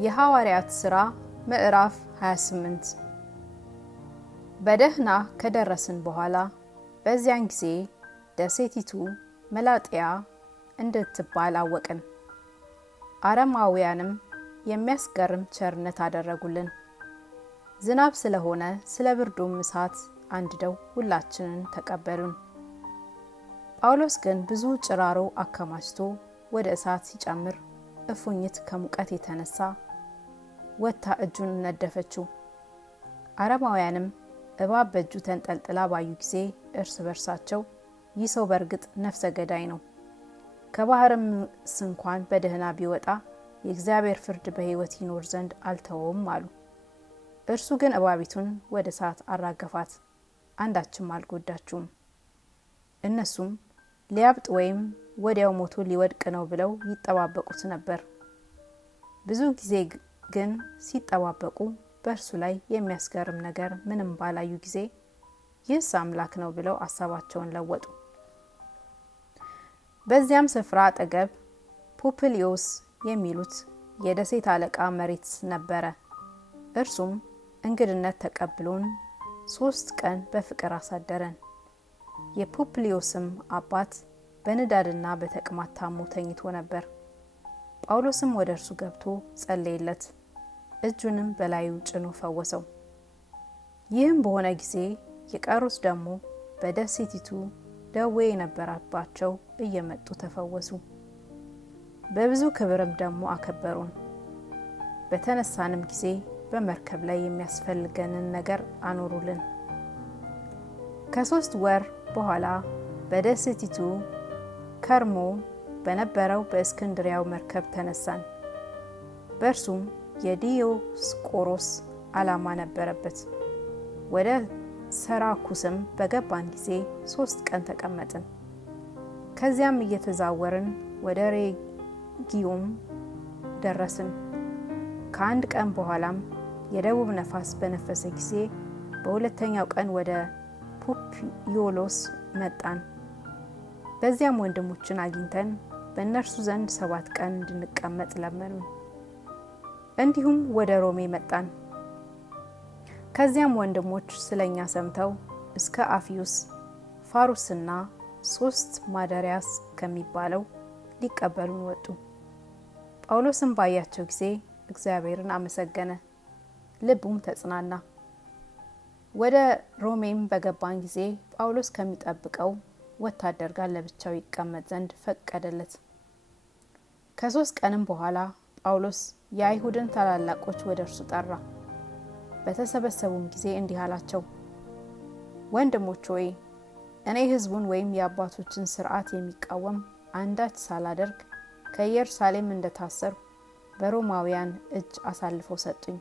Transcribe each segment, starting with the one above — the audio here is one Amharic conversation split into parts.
የሐዋርያት ሥራ ምዕራፍ 28 በደህና ከደረስን በኋላ በዚያን ጊዜ ደሴቲቱ መላጥያ እንድትባል አወቅን። አረማውያንም የሚያስገርም ቸርነት አደረጉልን። ዝናብ ስለሆነ ስለ ብርዱም እሳት አንድደው ሁላችንን ተቀበሉን። ጳውሎስ ግን ብዙ ጭራሮ አከማችቶ ወደ እሳት ሲጨምር እፉኝት ከሙቀት የተነሳ ወታ እጁን ነደፈችው። አረማውያንም እባብ በእጁ ተንጠልጥላ ባዩ ጊዜ እርስ በርሳቸው ይህ ሰው በእርግጥ ነፍሰ ገዳይ ነው፣ ከባህርም እንኳን በደህና ቢወጣ የእግዚአብሔር ፍርድ በሕይወት ይኖር ዘንድ አልተወውም አሉ። እርሱ ግን እባቢቱን ወደ እሳት አራገፋት፣ አንዳችም አልጎዳችውም። እነሱም ሊያብጥ ወይም ወዲያው ሞቶ ሊወድቅ ነው ብለው ይጠባበቁት ነበር። ብዙ ጊዜ ግን ሲጠባበቁ በእርሱ ላይ የሚያስገርም ነገር ምንም ባላዩ ጊዜ ይህስ አምላክ ነው ብለው ሐሳባቸውን ለወጡ። በዚያም ስፍራ አጠገብ ፑፕልዮስ የሚሉት የደሴት አለቃ መሬት ነበረ። እርሱም እንግድነት ተቀብሎን 3 ቀን በፍቅር አሳደረን። የፑፕልዮስም አባት በንዳድና በተቅማጥ ታሞ ተኝቶ ነበር። ጳውሎስም ወደ እርሱ ገብቶ ጸለየለት፣ እጁንም በላዩ ጭኖ ፈወሰው። ይህም በሆነ ጊዜ የቀሩት ደግሞ በደሴቲቱ ደዌ የነበረባቸው እየመጡ ተፈወሱ። በብዙ ክብርም ደግሞ አከበሩን። በተነሳንም ጊዜ በመርከብ ላይ የሚያስፈልገንን ነገር አኖሩልን። ከ3 ወር በኋላ በደሴቲቱ ከርሞ በነበረው በእስክንድሪያው መርከብ ተነሳን። በእርሱም የዲዮስቆሮስ ዓላማ ነበረበት። ወደ ሰራኩስም በገባን ጊዜ 3 ቀን ተቀመጥን። ከዚያም እየተዛወርን ወደ ሬጊዮም ደረስን። ከ1 ቀን በኋላም የደቡብ ነፋስ በነፈሰ ጊዜ በሁለተኛው ቀን ወደ ፑፕዮሎስ መጣን። በዚያም ወንድሞችን አግኝተን በእነርሱ ዘንድ 7 ቀን እንድንቀመጥ ለመኑን። እንዲሁም ወደ ሮሜ መጣን። ከዚያም ወንድሞች ስለኛ ሰምተው እስከ አፊዩስ ፋሩስና 3 ማደሪያስ ከሚባለው ሊቀበሉን ወጡ። ጳውሎስም ባያቸው ጊዜ እግዚአብሔርን አመሰገነ፣ ልቡም ተጽናና። ወደ ሮሜም በገባን ጊዜ ጳውሎስ ከሚጠብቀው ወታደር ጋር ለብቻው ይቀመጥ ዘንድ ፈቀደለት። ከ3 ቀንም በኋላ ጳውሎስ የአይሁድን ታላላቆች ወደ እርሱ ጠራ። በተሰበሰቡም ጊዜ እንዲህ አላቸው፣ ወንድሞች ሆይ እኔ ሕዝቡን ወይም የአባቶችን ሥርዓት የሚቃወም አንዳች ሳላደርግ ከኢየሩሳሌም እንደታሰርኩ በሮማውያን እጅ አሳልፈው ሰጡኝ።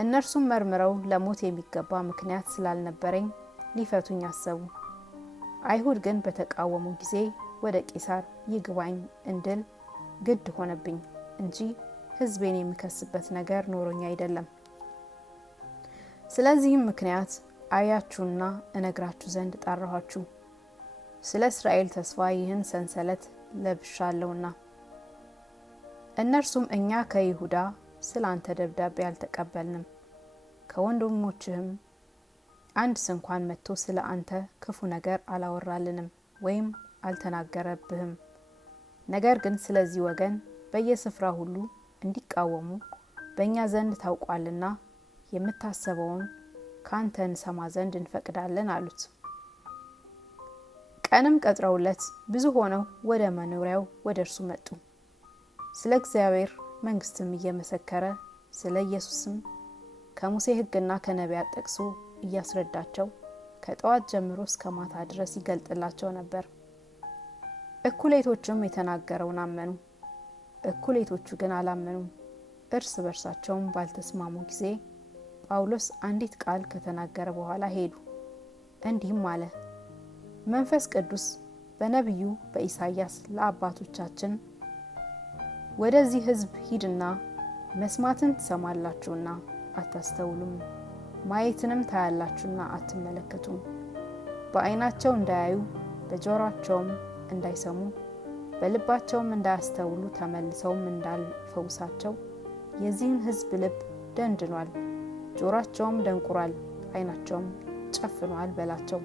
እነርሱም መርምረው ለሞት የሚገባ ምክንያት ስላልነበረኝ ሊፈቱኝ አሰቡ። አይሁድ ግን በተቃወሙ ጊዜ ወደ ቄሳር ይግባኝ እንድል ግድ ሆነብኝ እንጂ ሕዝቤን የሚከስበት ነገር ኖሮኝ አይደለም። ስለዚህም ምክንያት አያችሁና እነግራችሁ ዘንድ ጠራኋችሁ። ስለ እስራኤል ተስፋ ይህን ሰንሰለት ለብሻለሁና። እነርሱም እኛ ከይሁዳ ስለ አንተ ደብዳቤ አልተቀበልንም፣ ከወንድሞችህም አንድ ስንኳን መጥቶ ስለ አንተ ክፉ ነገር አላወራልንም ወይም አልተናገረብህም። ነገር ግን ስለዚህ ወገን በየስፍራ ሁሉ እንዲቃወሙ በእኛ ዘንድ ታውቋልና የምታሰበውን ካንተ እንሰማ ዘንድ እንፈቅዳለን አሉት። ቀንም ቀጥረውለት ብዙ ሆነው ወደ መኖሪያው ወደ እርሱ መጡ። ስለ እግዚአብሔር መንግስትም እየመሰከረ ስለ ኢየሱስም ከሙሴ ሕግና ከነቢያት ጠቅሶ እያስረዳቸው ከጠዋት ጀምሮ እስከ ማታ ድረስ ይገልጥላቸው ነበር። እኩሌቶቹም የተናገረውን አመኑ፣ እኩሌቶቹ ግን አላመኑም። እርስ በርሳቸውም ባልተስማሙ ጊዜ ጳውሎስ አንዲት ቃል ከተናገረ በኋላ ሄዱ። እንዲህም አለ፣ መንፈስ ቅዱስ በነቢዩ በኢሳይያስ ለአባቶቻችን ወደዚህ ሕዝብ ሂድና መስማትን ትሰማላችሁና አታስተውሉም፣ ማየትንም ታያላችሁና አትመለከቱም፣ በዓይናቸው እንዳያዩ በጆሮአቸውም እንዳይሰሙ በልባቸውም እንዳያስተውሉ ተመልሰውም እንዳልፈውሳቸው የዚህን ሕዝብ ልብ ደንድኗል፣ ጆሮአቸውም ደንቁሯል፣ ዓይናቸውም ጨፍኗል በላቸው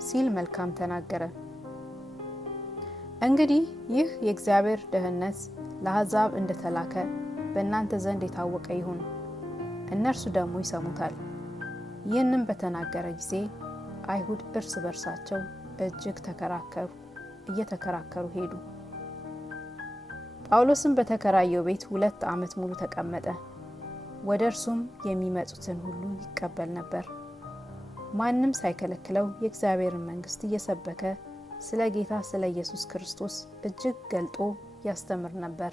ሲል መልካም ተናገረ። እንግዲህ ይህ የእግዚአብሔር ደህንነት ለአሕዛብ እንደተላከ በእናንተ ዘንድ የታወቀ ይሁን፣ እነርሱ ደግሞ ይሰሙታል። ይህንም በተናገረ ጊዜ አይሁድ እርስ በርሳቸው እጅግ እየተከራከሩ ሄዱ። ጳውሎስም በተከራየው ቤት 2 ዓመት ሙሉ ተቀመጠ። ወደ እርሱም የሚመጡትን ሁሉ ይቀበል ነበር። ማንም ሳይከለክለው የእግዚአብሔርን መንግሥት እየሰበከ ስለ ጌታ ስለ ኢየሱስ ክርስቶስ እጅግ ገልጦ ያስተምር ነበር።